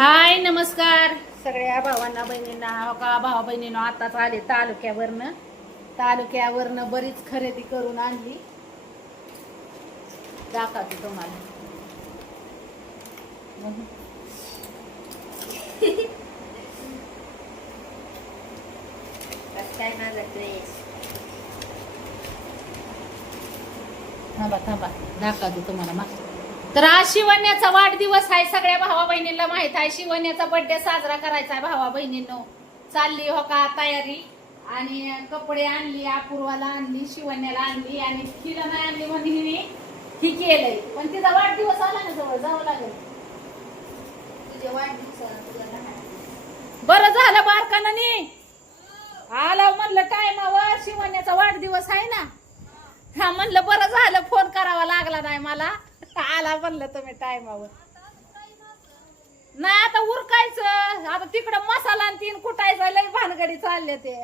हाय नमस्कार सगळ्या भावांना बहिणींना. हो का भावा बहिणींनो, आताच आले तालुक्यावरनं बरीच खरेदी करून आणली. दाखवते तुम्हाला. काय माझा ड्रेस. थांबा दाखवते तुम्हाला मागचं. तर आज शिवण्याचा वाढदिवस आहे. सगळ्या भावा बहिणींना माहित आहे शिवण्याचा बर्थडे साजरा करायचा आहे. भावा बहिणींनो चालली हो का तयारी. आणि कपडे आणली, अपूर्वाला आणली, शिवण्याला आणली आणि हिला नाही आणली म्हणून हिने ही केलंय. पण तिचा वाढदिवस आला ना, जवळ जावं लागेल. तुझ्या वाढदिवसाला तुला लहान. बरं झालं बारकानाने आला म्हणलं टायमावर. शिवण्याचा वाढदिवस आहे ना. हा म्हणलं बरं झालं फोन करावा लागला नाही मला. आला म्हणलं तुम्ही टायमावर. नाही आता उरकायचं. आता तिकडं मसाला आणि तीन कुटायचं लय भानगडी चालले ते.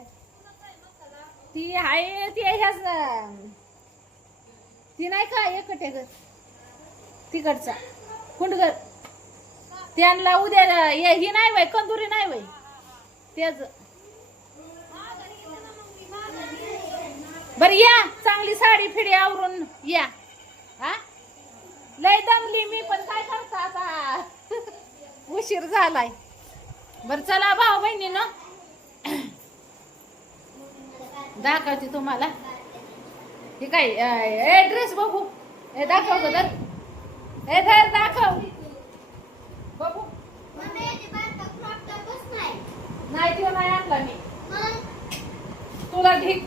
ती आहे ती ह्याच ती नाही का एकटे घर तिकडचा कुंडगर. त्यांना उद्या ही नाही बाई कंदुरी नाही बाई तेच. बर या चांगली साडी फिडी आवरून या. हा लय दमली मी पण काय करता आता. उशीर झालाय. बर चला भाऊ बहिणीनं दाखवते तुम्हाला. हे काय ड्रेस बघू. हे दाखव गदर. हे धर दाखव बघू. नाही तो नाही आणला मी तुला. ठीक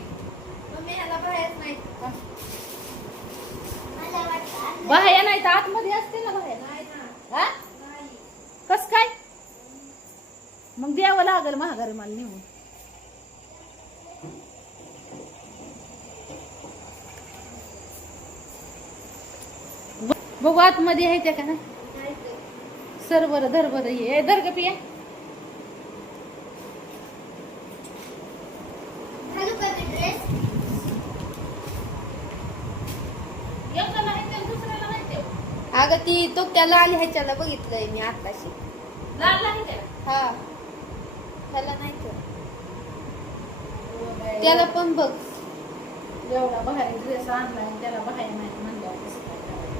बाह्या नाही तर आतमध्ये असते ना बाह्या. कस काय मग द्यावं लागेल महागारी मला नेऊन. बघू आतमध्ये आहे त्या का ना. सर बरं धर बरं हे धर ग पिया. अगं ती तो त्या लाल ह्याच्याला बघितलंय मी आताशी. लाल नाही त्या. हा त्याला नाही तर त्याला पण बघ. एवढा बाहेर ड्रेस आणलाय त्याला बाहेर नाही म्हणल्यावर कसं काय करायचं.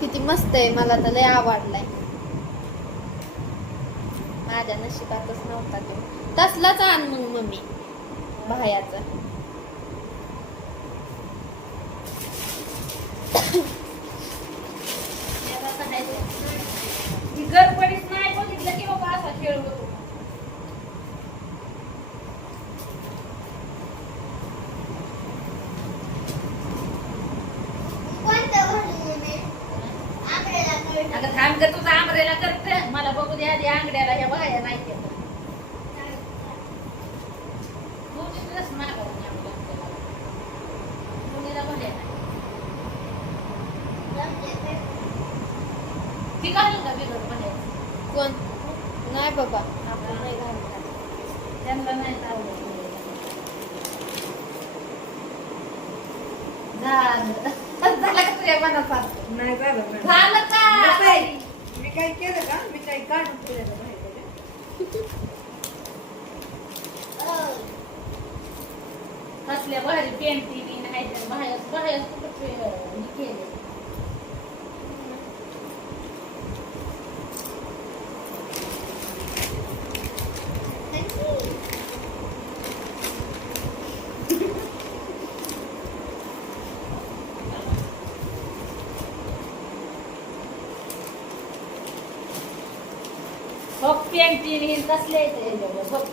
किती मस्त आहे. मला तर लय आवडलाय. माझ्या नशिबातच नव्हता तो. तसलाच आण मग मम्मी बाह्याचा. गडबडीत नाही बघितलं की बाबा असा खेळ होतो. अगं थांब ग तुझा आंबरेला करते. मला बघू दे आधी आंगड्याला ह्या बाया नाही केलं. ती घालू का बिघड मध्ये. कोण नाही बाबा आपण नाही घालणार. त्यांना नाही आवडत. झालं का तुझ्या मनासारखं. नाही झालं मॅडम. झालं का मी काय केलं का? मी काही काढून ठेवलेलं नाही. कसल्या भारी पेंटिंग नाही तर बाहेर कुठं केले. बघ पेंटिंग कसले बघ.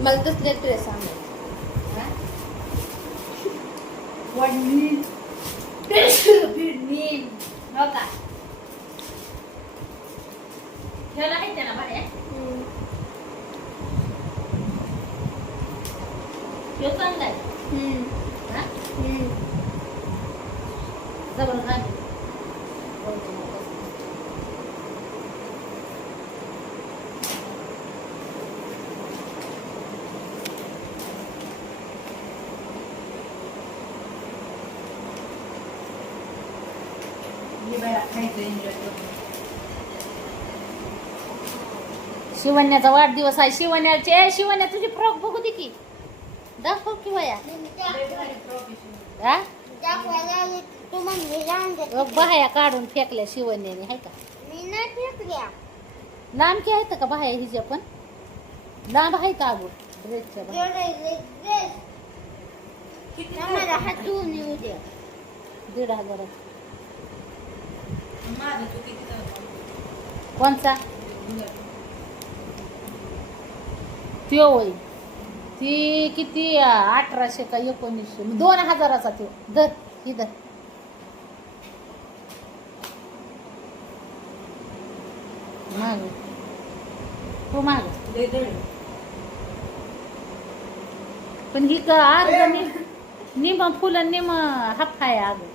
मला तसले ड्रेस आणले. हो का ह्याला आहे त्याला बाहेर ह्यो चांगला आहे हा जबर घाल शिवण्याचा वाढदिवस आहे शिवण्याचे शिवण्या तुझी फ्रॉक बघू दे की दाखव की वया बाह्या काढून फेकल्या शिवण्याने हाय का लांब आहेत का बाह्या हिच्या पण लांब आहे का अगो ड्रेसच्या बाहेर 1,500 कोणचा त्यो होय ती किती 1800 का 1900 2000चा त्यो धर इधर माग तू माग पण ही का अर्ध निम फुलं निम हाफ आहे अगं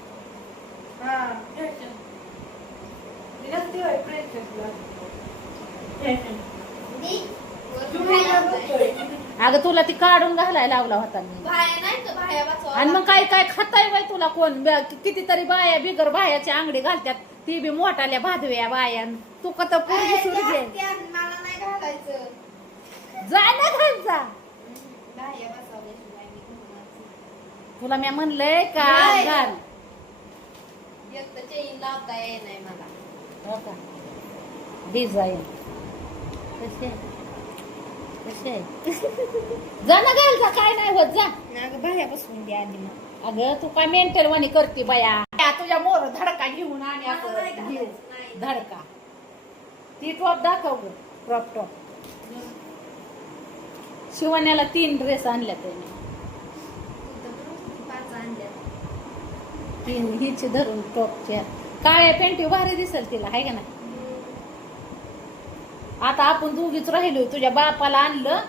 अगं तुला ती काढून घालायला लावला होता मी आणि मग काय काय खाताय बाय तुला कोण कितीतरी बाया बिगर बायाची अंगडी घालतात ती बी मोठाल्या भादव्या बाया तू कत पूर्वी सुरू घे जा ना घालचा तुला मी म्हणलंय का घाल चेन लावता येत नाही मला हो का डिझाईन कसे कसे जा ना घालचा काय नाही होत जा बाह्या बसवून द्या आधी मग अगं तू काय मेंटल वाणी करते बाया तुझ्या मोर धडका घेऊन आणि असं घे धडका ती टॉप दाखव ग क्रॉप टॉप शिवण्याला 3 ड्रेस आणल्या त्याने 3 हिचे धरून टॉपच्या काळ्या पेंटी भारी दिसेल तिला हाय का नाही आता आपण दोघीच राहिलो तुझ्या बापाला आणलं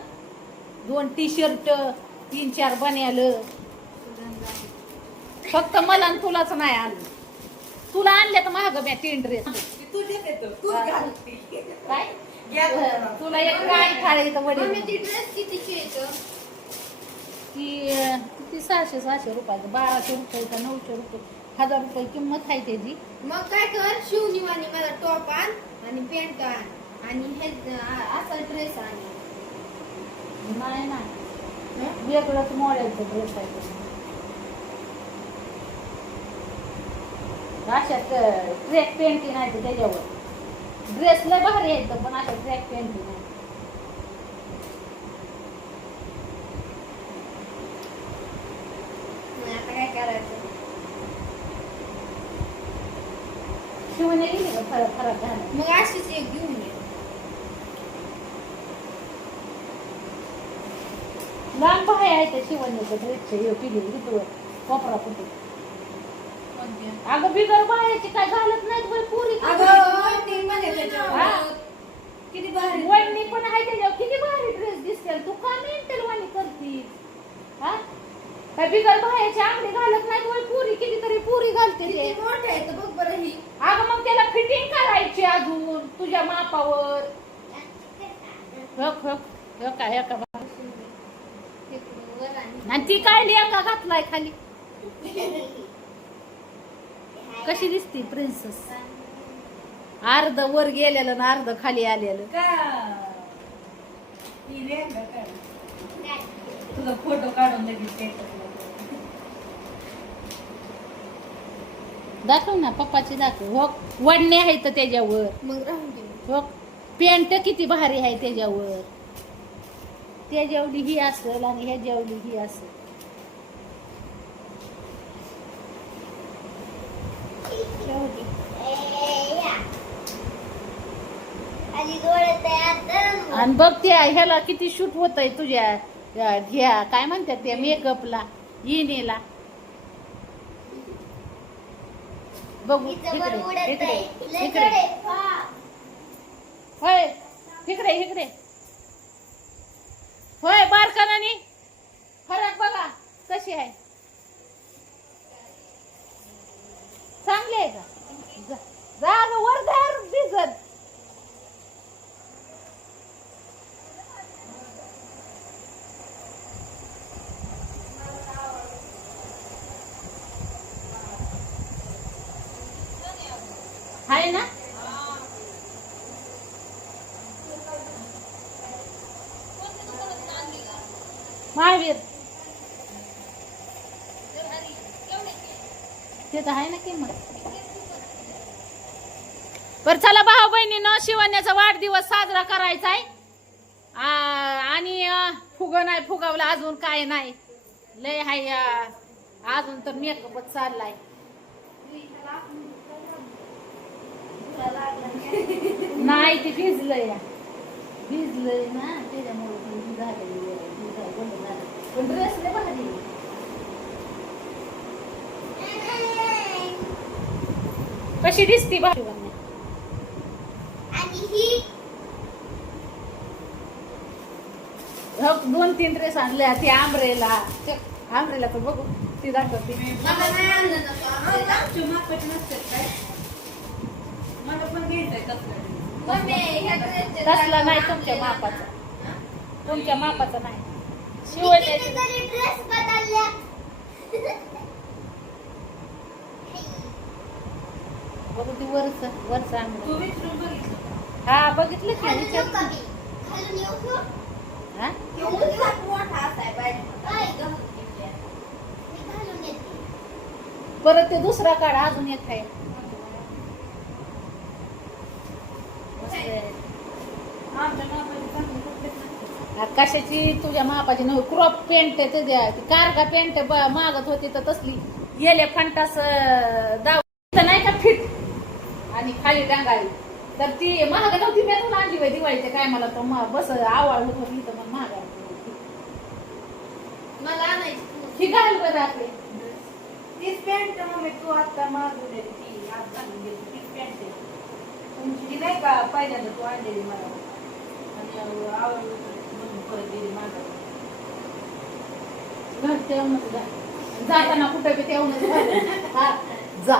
2 टी-शर्ट 3-4 बन्यालं फक्त मला आणि तुलाच नाही आणलं तुला आणल्या तर महाग म्या 3 ड्रेस काय तुला एक काय खायचं वडील किती 600 रुपयाचं 1200 रुपये का 900 रुपये 1000 रुपये किंमत आहे त्याची मग काय कर शिवणीवाणी मला टॉप आण आणि पॅन्ट आण आणि हे असा ड्रेस आण नाही ना वेगळंच मॉडेलचं ड्रेस आहे अशा ट्रॅक पॅन्टी नाही तर त्याच्यावर ड्रेस लय भारी आहे पण अशा ट्रॅक पॅन्टी नाही आता काय करायचं शिवणे गेली का फरक झाला मग अशीच एक घेऊन ये लांब आहे आहे त्या शिवण्याचं ड्रेसचे पिली तिथं कोपरा कुठे अगं बिगर बायाची काय घालत नाहीत बाई पुरी किती भारी वडणी पण आहे त्याच्यावर किती भारी ड्रेस दिसते तू का मेंटल वाणी करतीस हा काय बिगर बायाची अंगडी घालत नाहीत बाई पुरी कितीतरी पुरी घालते ते मोठे आहे बघ बरं ही अगं मग त्याला फिटिंग करायची अजून तुझ्या मापावर आणि ती काय लेंगा घातलाय खाली कशी दिसती प्रिन्सेस अर्ध वर गेलेलं ना अर्ध खाली आलेलं तुझा फोटो काढून लगेच दाखव ना पप्पाची दाखव हो वडणे आहेत त्याच्यावर मग राहून दे हो पॅन्ट किती भारी आहे त्याच्यावर त्याच्यावली ही असेल आणि ह्या जेवली ही असेल आणि बघ त्या ह्याला किती शूट होत आहे तुझ्या घ्या काय म्हणतात त्या मेकअपला इनेला बघू इकडे इकडे इकडे होय इकडे इकडे होय बारकानानी फरक बघा कशी आहे चांगली आहे का जा गं, वर घर भिजत आहे ना महावीर ते तर आहे ना किंमत बर चला भाऊ बहिणीनं शिवण्याचा वाढदिवस साजरा करायचा आहे आणि फुगं नाही फुगवलं अजून काय नाही लय हाय अजून तर मेकअपच चाललाय नाही ते भिजलंय ना त्याच्यामुळे पण ड्रेस लय भारी कशी दिसती भारी आणि ही 2-3 ड्रेस आणल्या ती आंब्रेला तर बघू ती दाखवते मला नाही आणलं ना तो आंब्रेला. आमच्या मापाचे नसतात काय मला पण घ्यायचंय तसलं मम्मी, ह्या ड्रेसचे तसला नाही दाखव तुमच्या आपल्याला. मापाचा तुमच्या मापाचा नाही मी शिवायचे कितीतरी ड्रेस बदलल्या. बघू ती वरच आंब्रे तू विचारून बघितलं का? हा बघितलं की घालून येऊ का विचार मी? घालून येऊ का? हा एवढा मोठा असाय पाहिजे. काय गं? मी घालून येते. परत ते दुसरा काढ अजून एक आहे मस्त आहे. आमच्या मापाचे चांगले कपडेच नसतात. कशाची तुझ्या मापाची नव्हे क्रॉप पॅन्ट ते द्या ती कारगा पॅन्ट मागत होती तर तसली गेले फंटास दाव नाही का फिट आणि खाली डांगाळी तर ती महाग नव्हती मी तुला आणली बाई दिवाळीच्या काय मला तर बस आवड होत होती तर मग महाग मला आणायची. ही घाल बरं आपले तीच पॅन्ट मम्मी तू आता मागवलेली ती आज घालून गेली तीच पॅन्ट आहे तुमची ती नाही का पहिल्यांदा तू आणलेली मला आणि आवडली म्हणून परत गेली मागवली घर तेवढंच घाल जाताना कुठं बी तेवढंच घाल. हा, जा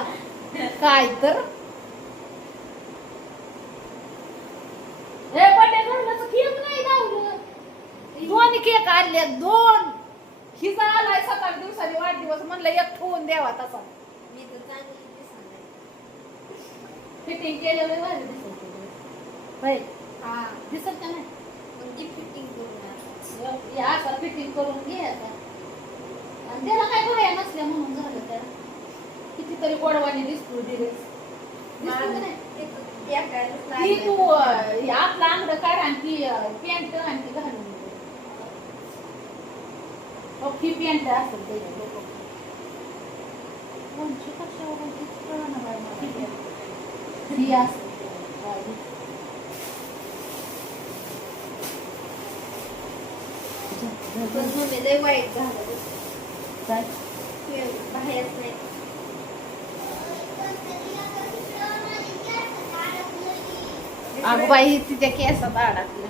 काय तर हे बड्डे झालं केक नाही लावलं 2 केक आणले 2 हिचा आलाय 7-8 दिवसांनी वाढदिवस म्हणलं एक ठेवून द्यावा तसा मी तर चांगली दिसणार. फिटिंग केलेलं भारी दिसत होय हा. दिसत का नाही पण ती फिटिंग करून आण. हे असं फिटिंग करून घ्यायचा आणि त्याला काय बघाय नसल्या म्हणून झालं त्या कितीतरी गोडवानी दिसतो ड्रेस माझं नाही ते एकायलाच ती लागलं. तू आपलं अंगड काढ आणि ती पॅन्ट आणि ती घालून दे. हो ही पॅन्ट असेल त्याच्या कोणची कशावर आहे तीच कळेना बाई मला. ही असेल काय ही. पण मम्मी लय वाईट झालं. काय ते बाहेरच नाही. अगं बाई तिच्या केसात अडकलं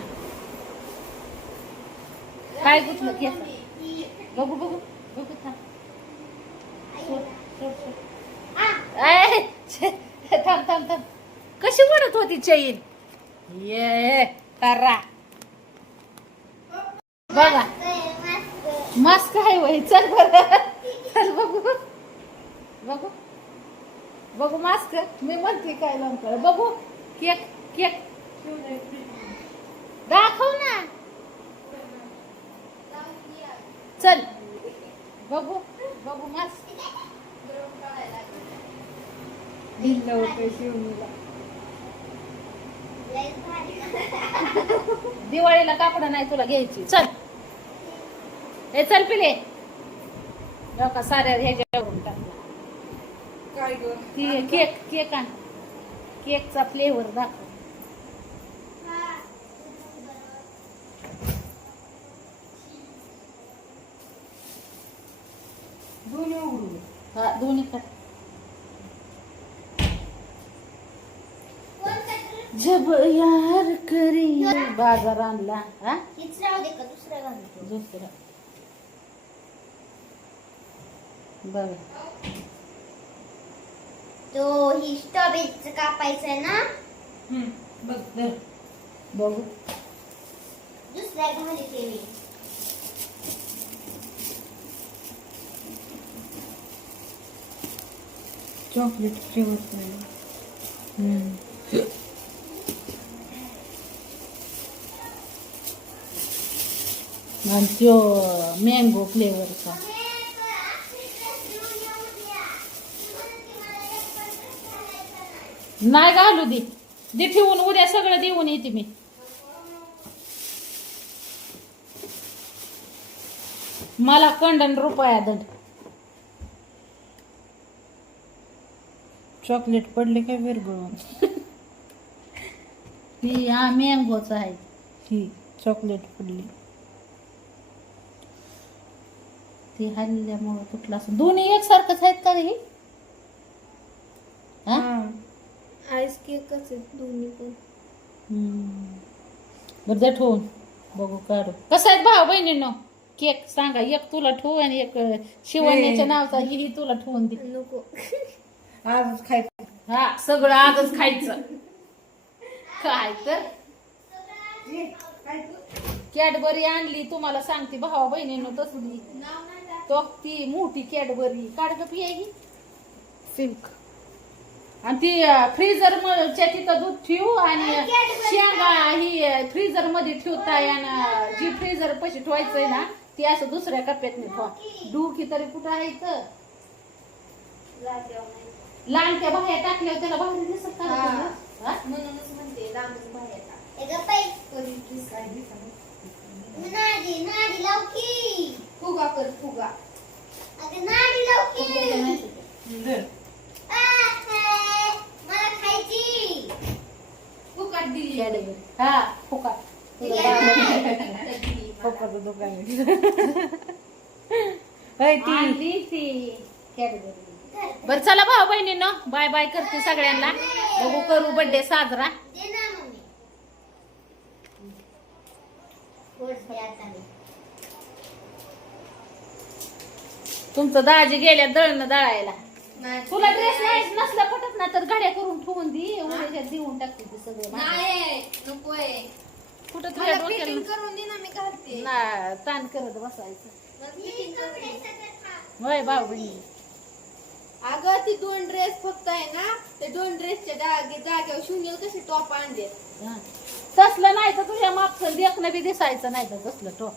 काय गुतलं केसात बघू थांब थांब कशी म्हणत होती चैन ये करा बघा मस्त आहे वय चल बरं चल बघू मास्क मी म्हणते काय लंकर बघू केक दाखव ना चल बघू मास्क दिलं होतं शिवणीला दिवाळीला कापड नाही तुला घ्यायची चल हे चल पिले का साऱ्या ह्याच्यावरून टाकला काय ग ती केक आण केकचा फ्लेवर दाखव दोन्ही उघडून हा दोन्ही कर जब यार घरी बाजार आणला हा हीच राहू दे का दुसऱ्या घालतो दुसरा बघ तो ही स्ट्रॉबेरीचं कापायचं आहे ना बघ धर. बघू दुसऱ्या घालते मी चॉकलेट फ्लेवर आणि त्यो मँगो फ्लेवरचा नाही घालू दे दे ठेवून उद्या सगळं देऊन येते मी मला कंडन रुपया दंड चॉकलेट पडले काय विरघळून ती हा मँगोच आहे ही चॉकलेट पडली ती हल्ल्यामुळं तुटला असं दोन्ही एकसारखंच आहेत का रे हा आईस केकच आहे दोन्ही पण बरं जा ठेवून बघू काढू कसं आहेत भाऊ बहिणींनो केक सांगा एक तुला ठेवू आणि एक शिवण्याच्या नावचा ही तुला ठेवून दे नको आजच खायचं हा सगळं आजच खायचं काय तर कॅडबरी आणली तुम्हाला सांगते भावा बहिणींनो तसली तो ती मोठी कॅडबरी काढ ग पियाही सिल्क आणि ती फ्रीजर च्या तिथं दूध ठेवू आणि शेंगा ही फ्रीजर मध्ये ठेवताय आणि जी फ्रीजर पैसे ठेवायचंय ना ती असं दुसऱ्या कप्प्यात नाही ठेवा डुकी तरी कुठं आहे तर लहान त्या बाहेर टाकल्यावर त्याला बाहेर दिसत का म्हणूनच म्हणते लांबच बाहेर नाडी नाडी लाव की फुगा कर फुगा अगं नाडी लाव की धर. मला खायची फुकट दिली हा फुकट पप्पाचं दुकान आहे. होय ती आणली ती कॅडबरी बर चला भाऊ बहिणींनो बाय बाय करते सगळ्यांना बघू करू बर्थडे साजरा दे ना मम्मी फोड आता तुमचं दाजी गेल्या दळणं दळायला तुला ड्रेस नाही नसला पटत ना तर गाड्या करून ठेवून दे उद्याच्या देऊन टाकते ते सगळं नाही नकोय कुठं मला तुझ्या फिटिंग डोक्याला करून दे ना मी घालते ना ताण करत बसायचं मला फिटिंग करून दे होय भाऊ बहिणी अगं ती दोन ड्रेस फक्त आहे ना ते दोन ड्रेसच्या जागेवर शून्य कसे टॉप आणले हा. तसलं नाही तर तुझ्या मागचं देखणं बी दिसायचं नाही तर तसलं तो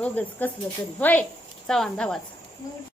उगच कसलं तरी होय चव्हाण धावाचं